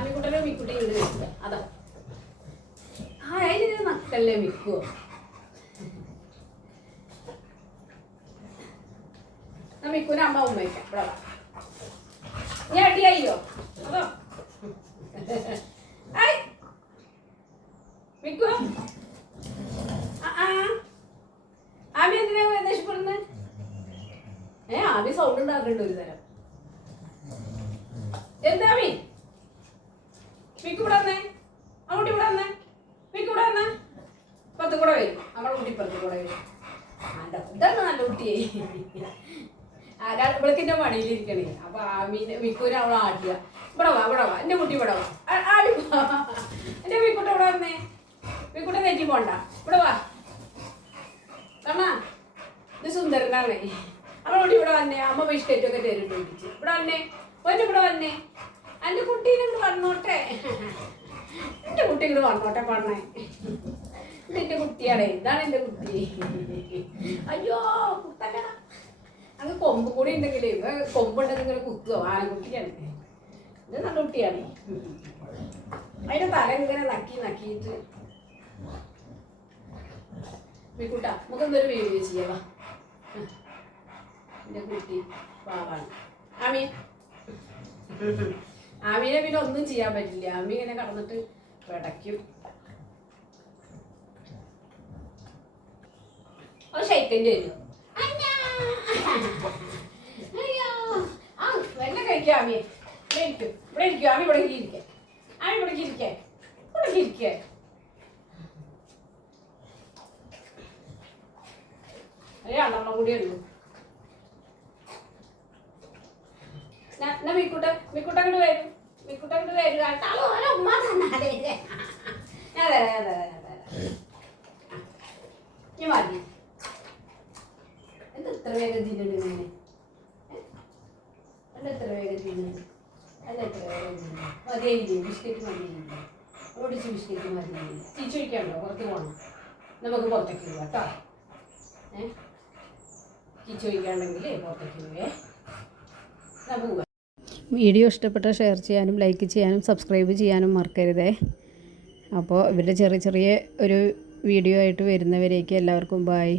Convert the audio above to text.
ആമിക്കുട്ടനെ മിക്കുട്ടി ഇവിടെ വെക്കുക അതാ അതിന് നക്കല്ലേ മിക്കുവോ മിക്കുവിനെ അമ്മ ഉമ്മയ്ക്കാം ഇവിടെ ഞാൻ അടിയായില്ലോ അതോ മിക്കു ആമി എന്തിനാ ദേഷ്യപ്പെടുന്നത് ആമി സൗണ്ട് ഉണ്ടാക്കുന്നുണ്ട് ഒരു തരം എന്താമി മിക്കു ഇവിടെ വന്നേ അങ്ങോട്ട് ഇവിടെ വന്നേ മിക്കു ഇവിടെ വന്നേ പത്ത് കൂടെ വരും നമ്മളെ കുട്ടി പത്ത് കൂടെ വരും ഇതാണ് നല്ല കുട്ടിയെ വിളക്കിന്റെ പണിയിലിരിക്കണേ അപ്പൊ ആമീനെ മിക്കൂര് അവളെ ആട്ടിയ ഇവിടെ വാ എന്റെ കുട്ടി ഇവിടെ വാ ആടി എന്റെ മിക്കുട്ട ഇവിടെ വന്നേ മിക്കുട്ട തെറ്റി പോണ്ട ഇവിടെ വാ കാണാ ഇത് സുന്ദരനാണേ അവളോട് ഇവിടെ വന്നേ അമ്മ ബിസ്ക്കറ്റൊക്കെ തരും പിടിച്ച് ഇവിടെ വന്നേ ഒന്നെ ഇവിടെ വന്നേ എന്റെ കുട്ടീനെ ഇങ്ങോട്ട് വന്നോട്ടെ എന്റെ കുട്ടി ഇങ്ങോട്ട് വന്നോട്ടെ പറഞ്ഞേ ഇതെന്റെ കുട്ടിയാണേ ഇതാണ് എന്റെ കുട്ടി അയ്യോ കുട്ടല്ലടാ അത് കൊമ്പ് കൂടി ഉണ്ടെങ്കിലേ കൊമ്പുണ്ടെങ്കിൽ ഇങ്ങനെ കുത്തുവോ ആനക്കുട്ടിയാണ് ഇത് നല്ല കുട്ടിയാണ് അതിന്റെ തല ഇങ്ങനെ നക്കിയിട്ട് മിക്കുട്ട നമുക്ക് എന്തൊരു വീഡിയോ ചെയ്യാം എന്റെ കുട്ടി പാവാണ് ആമീനെ പിന്നെ ഒന്നും ചെയ്യാൻ പറ്റില്ല ആമി ഇങ്ങനെ കടന്നിട്ട് പിടയ്ക്കും അത് ഷൈക്കൻ്റെ വരും വെള്ളം കഴിക്കാം ആമിയെ ഇവിടെ ഇരിക്കും ആമി ഇവിടെ ഇരിക്കേ ആമി ഇവിടെ ഇരിക്കേ രണ്ടെണ്ണം കൂടിയേ ഉള്ളൂ മിക്കുട്ട അങ്ങോട്ട് വരും ഉമ്മ തന്നാലേ ഞാൻ തരാം ഞാൻ മതി എന്താ എത്ര വേഗം തിന്നു എത്ര വേഗം തിന്നു മതിയായില്ലേ ബിസ്ക്കറ്റ് മതിയായില്ലേ ഓടിച്ച് ബിസ്ക്കറ്റ് മതിയായില്ല ചീച്ചൊഴിക്കാണ്ടോ പുറത്ത് പോകണം നമുക്ക് പുറത്തേക്ക് പോവാം കേട്ടോ ചീച്ചൊഴിക്കാണ്ടെങ്കിൽ പുറത്തേക്ക് പോവേ നമുക്ക് പോവാം. വീഡിയോ ഇഷ്ടപ്പെട്ട ഷെയർ ചെയ്യാനും ലൈക്ക് ചെയ്യാനും സബ്സ്ക്രൈബ് ചെയ്യാനും മറക്കരുതേ. അപ്പോൾ ഇവരുടെ ചെറിയ ഒരു വീഡിയോ ആയിട്ട് വരുന്നവരേക്ക് എല്ലാവർക്കും ബൈ.